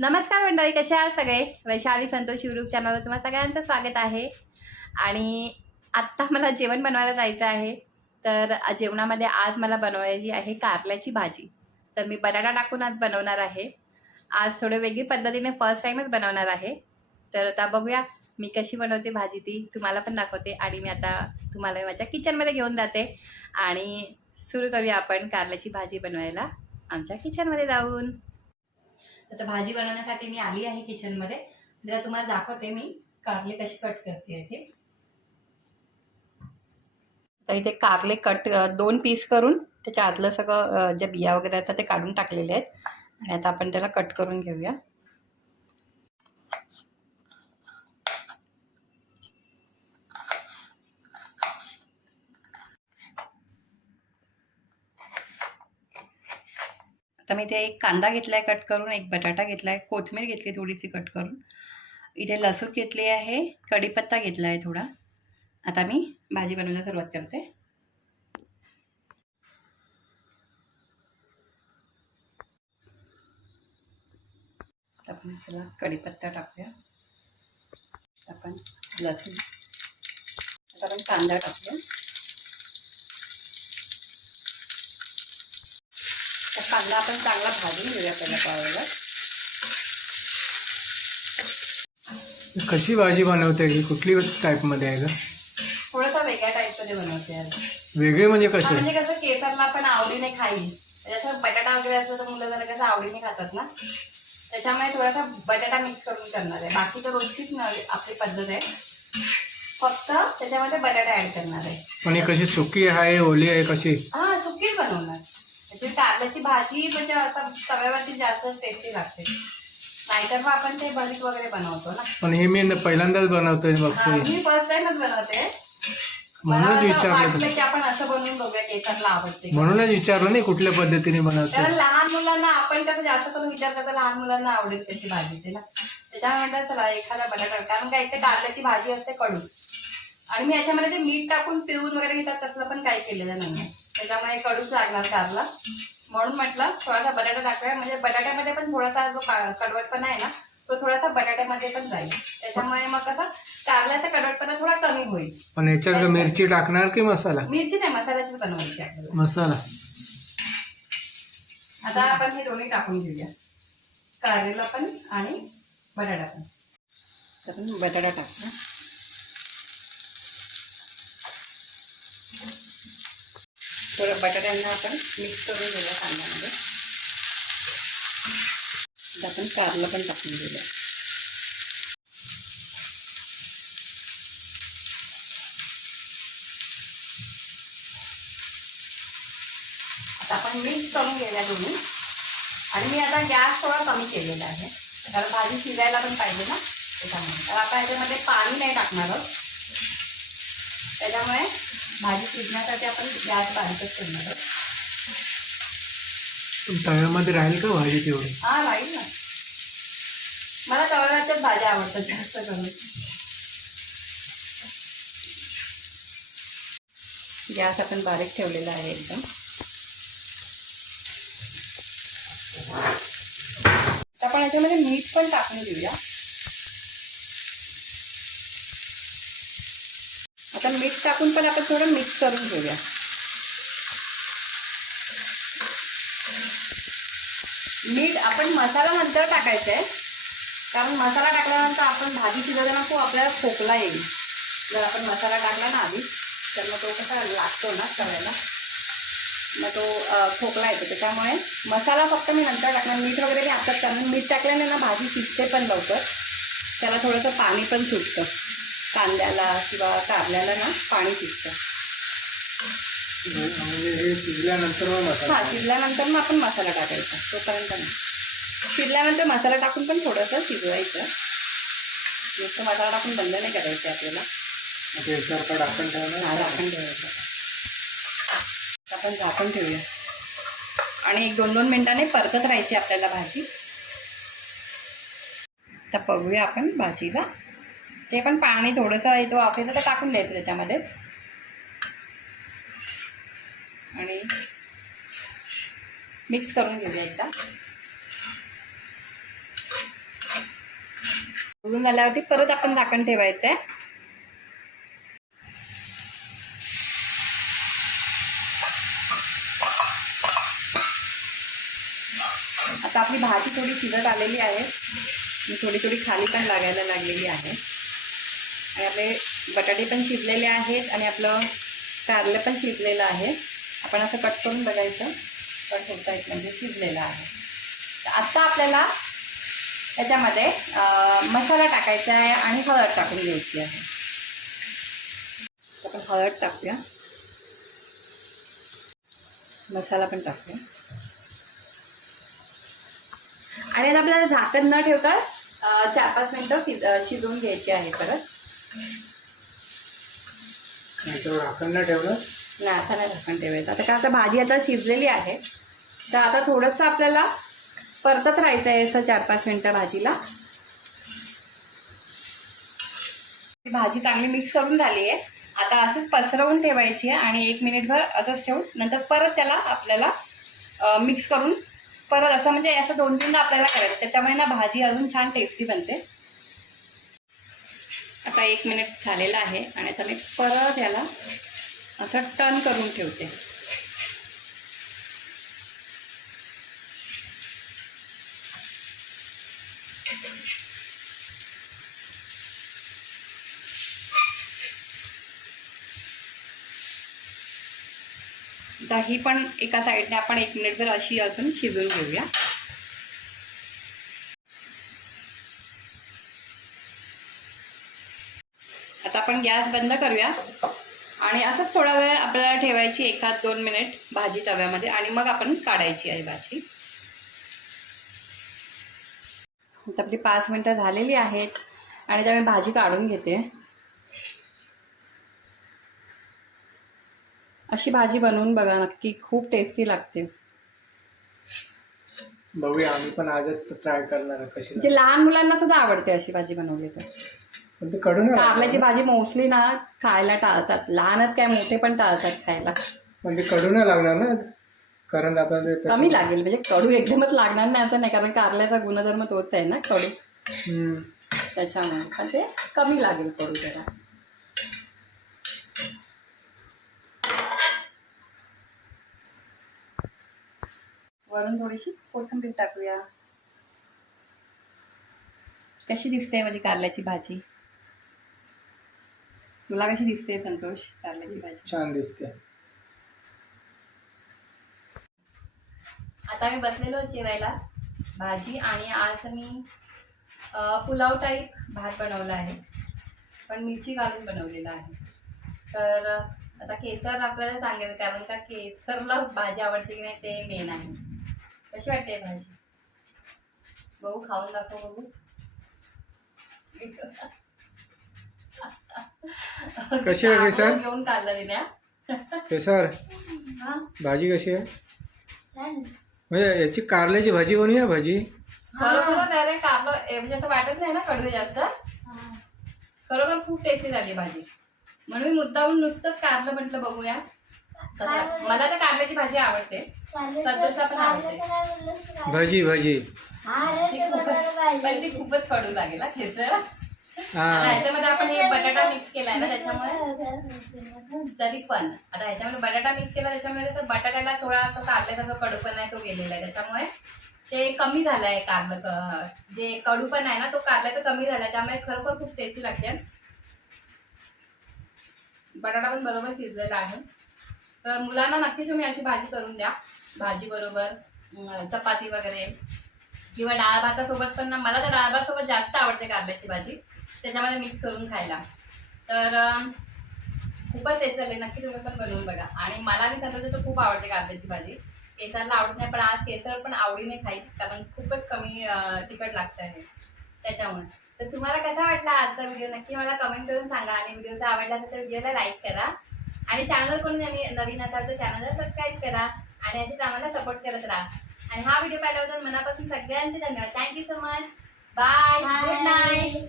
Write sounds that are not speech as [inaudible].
नमस्कार मंडळी कसे आहात सगळे? वैशाली संतोष युट्यूब चॅनलवर तुम्हाला सगळ्यांचं स्वागत आहे. आणि आत्ता मला जेवण बनवायला जायचं आहे. तर जेवणामध्ये आज मला बनवायची आहे कारल्याची भाजी. तर मी बटाटा टाकून आज बनवणार आहे. आज थोडं वेगळी पद्धतीने फर्स्ट टाईमच बनवणार आहे. तर आता बघूया मी कशी बनवते भाजी ती तुम्हाला पण दाखवते. आणि मी आता तुम्हाला माझ्या किचनमध्ये घेऊन जाते. आणि सुरू करूया आपण कारल्याची भाजी बनवायला. आमच्या किचनमध्ये जाऊन. आता भाजी बनवण्यासाठी मी आली आहे किचनमध्ये जरा तुम्हाला दाखवते मी कारले कशी कट करते ते. तर इथे कारले कट दोन पीस करून त्याच्या आतलं सगळं ज्या बिया वगैरे असतात ते काढून टाकलेले आहेत. आणि आता आपण त्याला कट करून घेऊया. आता मी इथे एक कांदा घेतलाय कट करून एक बटाटा घेतलाय कोथिंबीर घेतली थोडीशी कट करून. इथे लसूण घेतली आहे कढीपत्ता घेतला आहे थोडा. आता मी भाजी बनवायला सुरुवात करते. आपण त्याला कढीपत्ता टाकूया. आपण लसूण आता आपण कांदा टाकूया तर कांदा आपण चांगला भाजून घेऊया पहिल्या पावाला कशी भाजी बनवते ही? कुठली टाईपमध्ये आहे का थोडासा वेगळ्या टाईपमध्ये बनवते. वेगळी म्हणजे कशी म्हणजे कसं केसरला आपण आवडीने खाईल. त्याच्यात बटाटा वगैरे असलं तर मुलं जरा कसं आवडीने खातात ना. त्याच्यामुळे थोडासा बटाटा मिक्स करून करणार आहे. बाकी तर रोजचीच न- आपली पद्धत आहे. फक्त त्याच्यामध्ये बटाटा ऍड करणार आहे. पण ही कशी सुकी आहे ओली आहे कशी? हा सुकीच बनवणार. त्याची कारल्याची भाजी म्हणजे आता तव्यावरती जास्त टेस्टी लागते. नाहीतर मग आपण ते भरीत वगैरे बनवतो ना. पण हे मी न- पहिल्यांदाच बनवतोय हा, बघतोय मी फर्स्ट टाइमच बनवते. मला म्हणूनच विचारलं वाटलं तुला. की आपण असं बनवून बघूया केसरला आवडते. का. म्हणूनच विचारलं नाही कुठल्या पद्धतीने बनवते कारण लहान मुलांना आपण कसं जास्त करून विचार करतो लहान मुलांना आवडेल त्याची भाजीची ना. त्याच्यामुळे म्हटलं चला एखादा बटाटा. कारण काय ते कारल्याची भाजी असते कडू. आणि मी याच्यामध्ये ते मीठ टाकून पिळून वगैरे घेतात तसलं पण काही केलेलं नाहीये. त्याच्यामुळे कडूच लागणार कारला. म्हणून म्हटलं थोडासा बटाटा टाकूया. म्हणजे बटाट्यामध्ये पण थोडासा जो का- कडवटपणा आहे ना तो थोडासा बटाट्यामध्ये पण जाईल. त्याच्यामुळे मग कसं कारल्याचा कडवटपणा थोडा कमी होईल. पण ह्याच्यात मिरची टाकणार की मसाला? मिरची नाही मसाल्याचीच बनवायची आपल्याला मसाला. आता आपण हे दोन्ही टाकून घेऊया. कारलेला पण आणि बटाटा पण. बटाटा टाकूया. थोडं बटाट्यांना आपण मिक्स करून घेऊया कांद्यामध्ये. आता आपण कारलं पण टाकून घेऊया आता आपण मिक्स करून घेऊया दोन्ही. आणि मी आता गॅस थोडा कमी केलेला आहे. कारण भाजी शिजायला पण पाहिजे ना त्याच्यामुळे तर आता याच्यामध्ये पाणी नाही टाकणार आहोत. त्याच्यामुळे भाजी शिजण्यासाठी आपण गॅस बारीकच करणार आहोत तव्यामध्ये राहील का भाजी तेवढी? हा राहील ना. मला तव्यावरच्याच भाज्या आवडतात जास्त करून. गॅस आपण बारीक ठेवलेला आहे एकदम. आपण याच्यामध्ये मीठ पण टाकून देऊया आता मीठ टाकून पण आपण थोडं मिक्स करून घेऊया. मीठ आपण मसाला नंतर टाकायचा आहे कारण मसाला टाकल्यानंतर आपण भाजी शिजवताना खूप आपल्याला खोकला येईल. जर आपण मसाला टाकला ना आधी तर मग तो कसा लागतो ना करायला मग तो खोकला येतो. त्याच्यामुळे मसाला फक्त मी नंतर टाकणार. मीठ वगैरे मी आताच कारण मीठ टाकल्याने ना भाजी शिजते पण लवकर. त्याला थोडंसं पाणी पण सुटतं. कांद्याला किंवा कारल्याला ना पाणी हे शिजल्यानंतर हा शिजल्यानंतर मग आपण मसाला टाकायचा तोपर्यंत नाही. शिजल्यानंतर मसाला टाकून पण थोडंसं शिजवायचं. नुसतं मसाला टाकून बंद नाही करायचं आपल्याला. आता ठेवणार? झाकण ठेवायचं. आपण झाकण ठेवूया. आणि एक दोन दोन मिनिटांनी परतत राहायची आपल्याला भाजी. तर बघूया आपण भाजीला जे पण पाणी थोडंसं येतो वाफेचं तर टाकून द्यायचं त्याच्यामध्येच. आणि मिक्स करून घेऊया एकदा. उडून झाल्यावरती परत आपण झाकण ठेवायचं आहे आता आपली भाजी थोडी शिजत आलेली आहे. थोडी थोडी खाली पण लागायला लागलेली आहे. आपले बटाटे पण शिजलेले आहेत आणि आपलं कारलं पण शिजलेलं आहे. आपण असं कट करून बघायचं. कट होता येत म्हणजे शिजलेलं आहे. तर आत्ता आपल्याला त्याच्यामध्ये मसाला टाकायचा आहे आणि हळद टाकून घ्यायची आहे. आपण हळद टाकूया. मसाला पण टाकूया. आणि आपल्याला झाकण न ठेवता चार पाच मिनटं शिजवून घ्यायची आहे परत. झाकण नाही ठेवलं? नाही आता नाही झाकण ठेवायचं आता काय आता भाजी आता शिजलेली आहे. तर आता थोडंसं आपल्याला परतत राहायचं आहे असं चार पाच मिनटं भाजीला. ती भाजी चांगली मिक्स करून झाली आहे. आता असंच पसरवून ठेवायची आहे आणि एक मिनिटभर असंच ठेवून नंतर परत त्याला आपल्याला मिक्स करून परत असं म्हणजे असं दोन तीनदा आपल्याला करायचं. त्याच्यामुळे ना भाजी अजून छान टेस्टी बनते. आता एक मिनिट झालेला आहे आणि आता मी परत याला असं टर्न करून ठेवते. दही पण एका साईडने आपण एक मिनिट जर अशी अजून शिजवून घेऊया. आपण गॅस बंद करूया. आणि असंच थोडा वेळ आपल्याला ठेवायची एखाद दोन मिनिट भाजी तव्यामध्ये आणि मग आपण काढायची आहे भाजी. आता आपली पाच मिनटं झालेली आहेत आणि त्या मी भाजी काढून घेते. अशी भाजी बनवून बघा नक्की खूप टेस्टी लागते. बघूया आम्ही पण आजच ट्राय करणार कशी म्हणजे लहान मुलांना सुद्धा आवडते अशी भाजी बनवली तर. पण ते कडू नाही कारल्याची भाजी मोस्टली ना खायला टाळतात. लहानच काय मोठे पण टाळतात खायला. पण ते कडू नाही लागणार ना? कारण आपल्याला ते कमी लागेल. म्हणजे कडू एकदमच लागणार नाही असं नाही कारण कारल्याचा गुणधर्म तोच आहे ना कडू. हम्म. त्याच्यामुळे. पण ते कमी लागेल कडू जरा. वरून थोडीशी कोथिंबीर टाकूया. कशी दिसते माझी कारल्याची भाजी? तुला कशी दिसते संतोष? कारल्याची भाजी छान दिसते. आता मी बसलेलो जेवायला. भाजी आणि आज मी पुलाव टाईप भात बनवला आहे. पण मिरची घालून बनवलेला आहे. तर आता केसर आपल्याला सांगेल कारण का केसरला भाजी आवडते की नाही ते मेन आहे. कशी वाटते भाजी? बघू खाऊन दाखव बघू. [laughs] कशी आहे केसर? घेऊन काढलं तिने. [laughs] केसर हा? भाजी कशी आहे? छान. म्हणजे याची कारल्याची भाजी कोणी आहे भाजी? खरोखर नाही रे कारलं म्हणजे असं वाटत नाही ना कडू जास्त. खरोखर खूप टेस्टी झाली भाजी. म्हणून मी मुद्दाहून नुसतंच कारलं म्हटलं बघूया. मला तर कारल्याची भाजी आवडते. संतोषला पण आवडते. भाजी भाजी. ती खूपच- पण ती खूपच कडू लागेल हा केसर आता ह्याच्यामध्ये आपण हे बटाटा मिक्स केलाय ना त्याच्यामुळे? तरी पण. आता ह्याच्यामध्ये बटाटा मिक्स केला त्याच्यामुळे कसं बटाट्याला थोडा तो कारल्याचा जो कडूपण आहे तो गेलेला आहे. त्याच्यामुळे ते कमी झालं आहे कारलं जे कडूपण आहे ना तो कारल्याचा कमी झाला आहे त्यामुळे खरोखर खूप टेस्टी लागते. बटाटा पण बरोबर शिजलेला आहे. तर मुलांना नक्की तुम्ही अशी भाजी करून द्या. भाजी बरोबर चपाती वगैरे किंवा डाळ भातासोबत पण ना मला तर डाळ भातासोबत जास्त आवडते कारल्याची भाजी. त्याच्यामध्ये मिक्स करून खायला. तर खूपच टेस्ट झाले. नक्की तुम्ही पण बनवून बघा. आणि मला मी सांगतो तर खूप आवडते कारल्याची भाजी. केसरला आवडत नाही पण आज केसर पण आवडीने खाईल कारण खूपच कमी तिखट लागतं आहे त्याच्यामुळे. तर तुम्हाला कसा वाटला आजचा व्हिडिओ नक्की मला कमेंट करून सांगा. आणि व्हिडिओ जर आवडला असेल तर व्हिडिओला लाईक करा. आणि चॅनल कोणी नवीन नवीन असाल तर चॅनलला सबस्क्राईब करा. आणि याच्यात आम्हाला सपोर्ट करत राहा. आणि हा व्हिडिओ पाहिल्याबद्दल मनापासून सगळ्यांचे धन्यवाद. Thank you so much bye good night